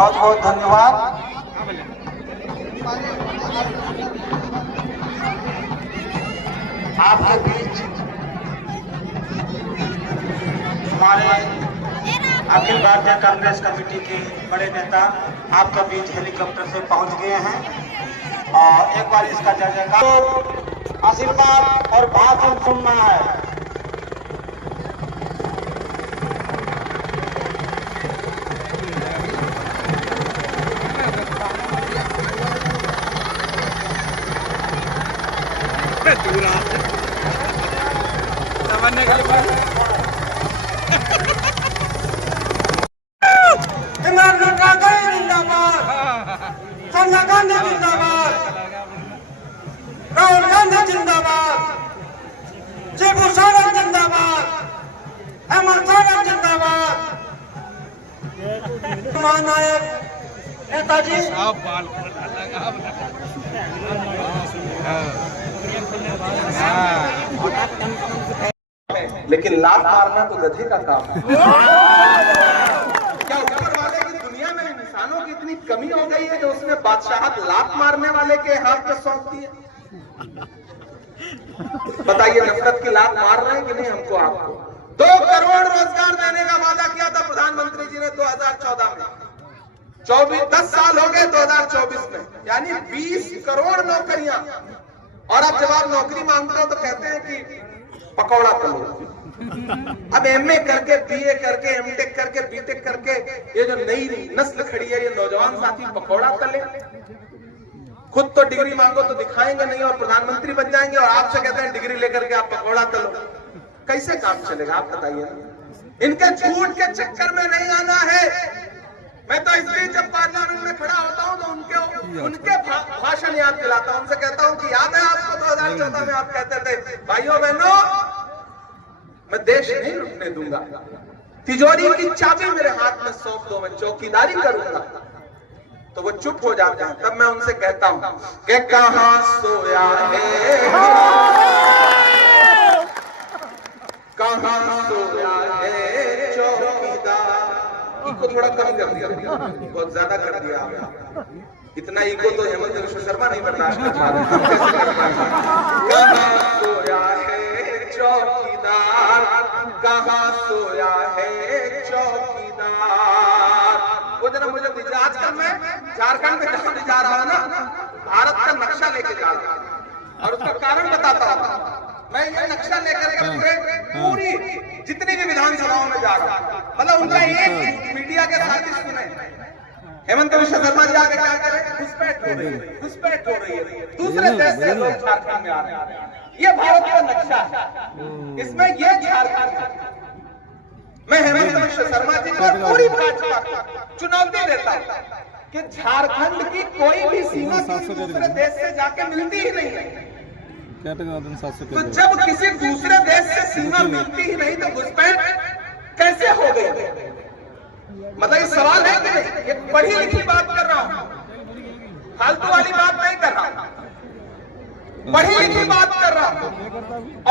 बहुत बहुत धन्यवाद। आपके बीच हमारे अखिल भारतीय कांग्रेस कमेटी के बड़े नेता आपका बीच हेलीकॉप्टर से पहुंच गए हैं और एक बार इसका जय जयकार आशीर्वाद और भाषण सुनना है। सोनिया गांधी जिंदाबाद, राहुल गांधी जिंदाबाद, शिबू सोरेन जिंदाबाद, हेमंत सोरेन जिंदाबाद, महानायक नेताजी। लेकिन लात मारना तो गधे का काम है। क्या ऊपर वाले की दुनिया में इंसानों की इतनी कमी हो गई है जो उसने बादशाहत लात मारने वाले के हाथ में सौंप दी है? बताइए, नफरत की लात मार रहे हैं कि नहीं हमको आपको? 2 करोड़ रोजगार देने का वादा किया था प्रधानमंत्री जी ने 2014 में। 10 साल हो गए 2024 में, यानी 20 करोड़ नौकरियां। और अब जब आप नौकरी मांगते हो तो कहते हैं कि पकौड़ा तलो। अब एमए करके, बीए करके, एमटेक करके, बीटेक करके ये जो नई नस्ल खड़ी है, ये नौजवान साथी पकौड़ा तले। खुद तो डिग्री मांगो तो दिखाएंगे नहीं और प्रधानमंत्री बन जाएंगे और आपसे कहते हैं डिग्री लेकर के आप पकौड़ा तलो। कैसे काम चलेगा आप बताइए? इनके झूठ के चक्कर में नहीं आना है। मैं तो इस बीच जब पार्लियामेंट में खड़ा होता हूं तो उनके भाषण याद दिलाता हूं, उनसे कहता हूं कि याद है आपको 2014 में आप कहते थे भाइयों बहनों मैं देश नहीं लुटने दूंगा, तिजोरी की चाबी मेरे हाथ में सौंप दो, मैं चौकीदारी करूंगा। तो वो चुप हो जाते हैं। तब मैं उनसे कहता हूं कि कहां सोया है, कहां सोया है चौकीदार। इको थोड़ा कम कर दिया, बहुत ज्यादा कर दिया आपने। इतना इको तो हेमंत विश्व शर्मा नहीं बर्दाश्त कर पा रहे। कहां सोया है चौकीदार, कहां सोया है चौकीदार। वो जरा मुझे दीजिए। आजकल मैं झारखंड में जहां भी जा रहा हूं ना, भारत का नक्शा लेके जा रहा हूं और उसका कारण बताता हूं। मैं ये नक्शा लेकर के पूरी जितनी भी विधानसभाओं में जा रहा हूं, मतलब उनका एक मीडिया के साथ सुने हेमंत विश्व शर्मा जी आगे क्या करें, घुसपैठ हो रही है, घुसपैठ हो रही है, दूसरे देश से लोग झारखंड में आ रहे हैं। ये भारत का नक्शा है, इसमें ये झारखंड है। मैं हेमंत विश्व शर्मा जी को पूरी भाजपा चुनौती देता हूं कि झारखंड की कोई भी सीमा किसी दूसरे देश से जाके मिलती ही नहीं है। तो जब किसी दूसरे देश से सीमा मिलती ही नहीं तो घुसपैठ कैसे हो गई? मतलब ये सवाल है कि नहीं? ये पढ़ी लिखी बात कर रहा हूं, फालतू वाली बात नहीं कर रहा हूं, पढ़ी लिखी बात कर रहा हूं।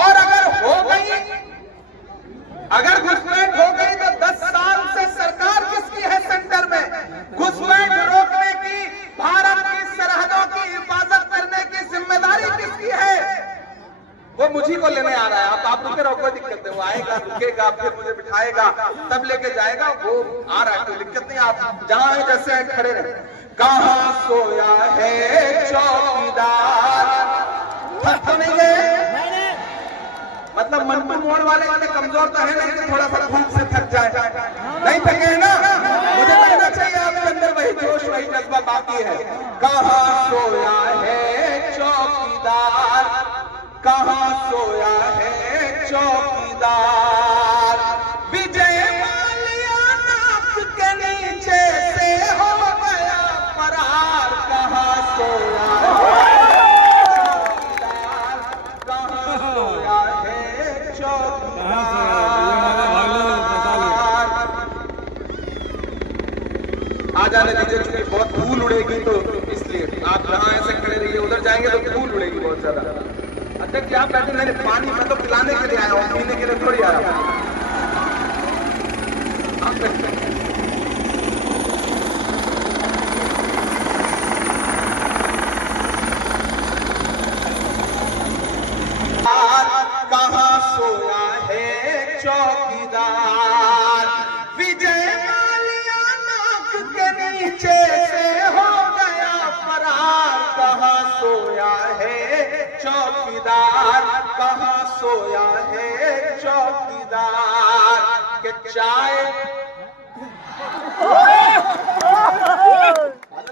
और अगर हो गई, अगर घुसपैठ हो गई तो 10 साल से सरकार किसकी है सेंटर में? घुसपैठ रोकने की, भारत की सरहदों की हिफाजत करने की जिम्मेदारी किसकी है? वो मुझी को लेने आ रहा है। आप रुके रहो, कोई दिक्कत नहीं। वो आएगा, रुकेगा, फिर मुझे बिठाएगा, तब लेके जाएगा। वो आ रहा है, कोई दिक्कत नहीं। आप जहां है जैसे है खड़े रहे। कहां सोया है चौकीदार? थक तो नहीं गए? मतलब मंटू मोड़ वाले इतने कमजोर तो है नहीं कि थोड़ा सा भूख से थक जाए। नहीं थके है ना? मुझे लगना चाहिए आपके अंदर वही जोश, वही जज्बा बाकी है। कहां सोया है चौकीदार, कहां सोया है चौकीदार? विजय माल्या नाक के नीचे से हो गया फरार। कहां सोया है चौकीदार, कहां सोया है चौकीदार? आ जाने दीजिए, चूंकि बहुत धूल उड़ेगी तो इसलिए आप जहां ऐसे खड़े रहिए, उधर जाएंगे तो धूल उड़ेगी बहुत ज्यादा। अच्छा क्या बैठे? मैंने पानी मैं तो पिलाने के लिए आया हूँ, पीने के लिए थोड़ी आया हूँ। चौकीदार, कहाँ सोया है चौकीदार के चाय।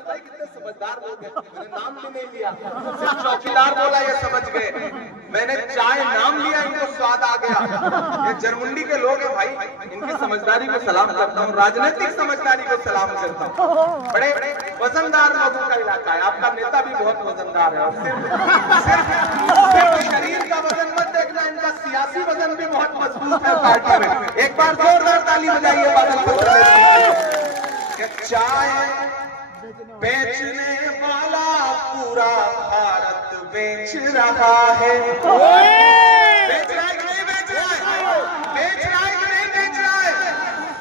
भाई कितने समझदार लोग हैं, मैंने नाम भी नहीं लिया, सिर्फ चौकीदार बोला ये समझ गए। मैंने चाय नाम लिया, इनको स्वाद आ गया। ये जरमुंडी के लोग हैं भाई, इनकी समझदारी को सलाम करता हूँ, राजनीतिक समझदारी को सलाम करता हूँ। बड़े वजनदार लोगों का इलाका है, आपका नेता भी बहुत वजनदार है। और सिर्फ शरीर का वजन मत देखना, इनका सियासी वजन भी बहुत मजबूत है पार्टी में। एक बार जोरदार ताली बजाइए बादल पत्र। चाय बेचने वाला पूरा भारत बेच रहा है। बेच रहा है कि नहीं बेच रहा है? बेच रहा है कि नहीं बेच रहा है?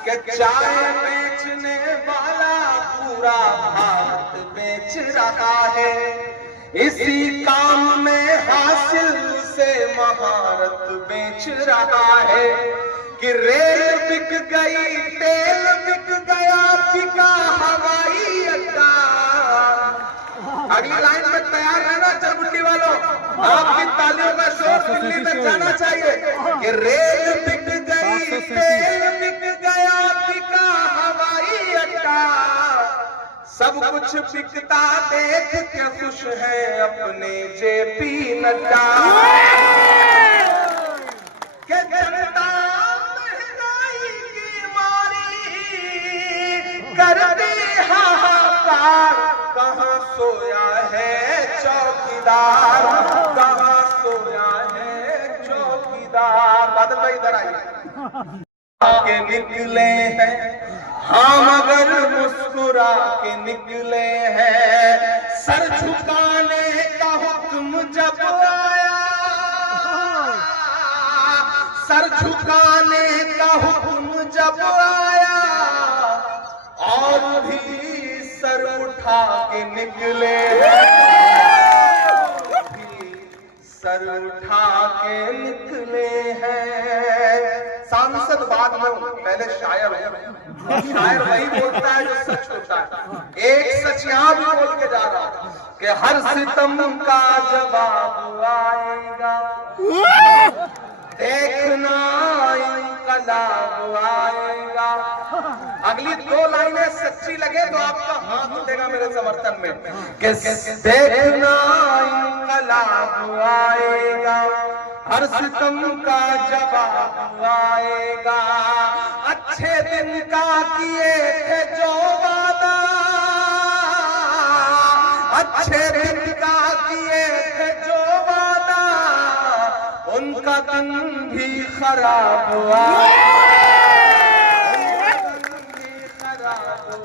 कि चाय बेचने वाला पूरा भारत बेच रहा है। इसी काम में हासिल से महारत बेच रहा है कि रेल बिक गई, तेल बिक गया, बिका हवाई अड्डा। अगली लाइन में तैयार रहना जरमुंडी वालों, आपकी तालियों का शोर दिल्ली तक जाना चाहिए कि रेल बिक गई, तेल बिक गया, बिका हवाई अड्डा। सब कुछ बिकता देख के खुश है अपने जेपी नड्डा। के जनता महंगाई की मारी करती हाहाकार, कहाँ सोया है चौकीदार, कहाँ सोया है चौकीदार। बादल भाई इधर आइए। के निकले हैं हम अगर मुस्कुरा के निकले हैं, सर झुकाने का हुक्म जब आया, सर झुकाने का हुक्म जब आया, और भी सर उठा के निकले, सर उठा के निकले हैं। सांसद बाद में, पहले शायर है, शायर वही बोलता है जो सच होता है। एक सच यहाँ भी बोल के जा रहा है कि हर सितम का जवाब आएगा, देखना इंकलाब आएगा। अगली दो लाइनें सच्ची लगे तो आपका हाथ उठेगा मेरे समर्थन में कि देखना इंकलाब आएगा, हर सितम का जवाब आएगा। अच्छे दिन का किए थे जो वादा, अच्छे दिन का किए थे जो वादा, उनका दिन भी खराब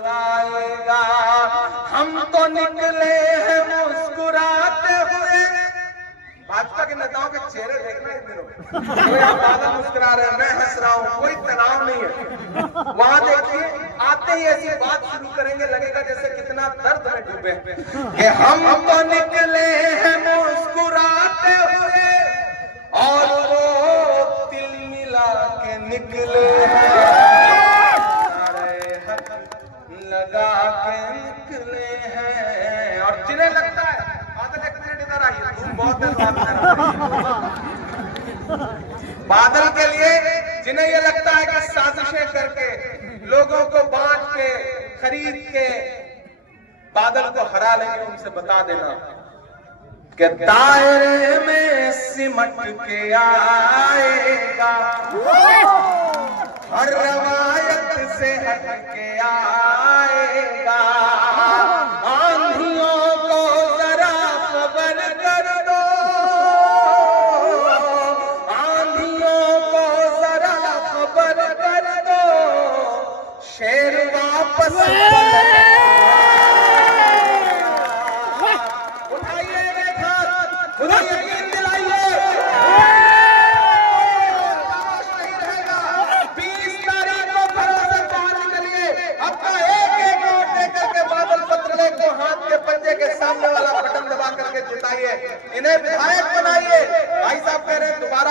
आएगा। हम तो निकले हैं मुस्कुराते हुए। भाजपा के नेताओं के चेहरे देखना इन दिनों, कोई आप ज्यादा मुस्कुरा रहे हैं, मैं हंस रहा हूँ, कोई तनाव नहीं है। वहां देखिए आते ही ऐसी बात शुरू करेंगे, लगेगा जैसे कितना दर्द में डूबे कि हम तो निकले हैं मुस्कुराते हुए और वो तिल मिला के निकले हैं, लगा के निकले हैं। और जिन्हें लगता है बादल एक मिनट इधर आइए, तुम बहुत बादल के लिए जिन्हें ये लगता है कि साजिशें करके लोगों को बांट के खरीद के बादल को हरा लेंगे, उनसे बता देना कि दायरे में सिमट के आएगा, हर रवायत से हट के आएगा। आंधियों को जरा खबर कर दो, आंधियों को जरा खबर कर दो, शेर वापस उठाइए एक हाथ, उन्हें यकीन दिलाइए हाथ के पंजे के सामने वाला बटन दबा करके जिताइए, इन्हें विधायक बनाइए। भाई साहब कह रहे हैं दोबारा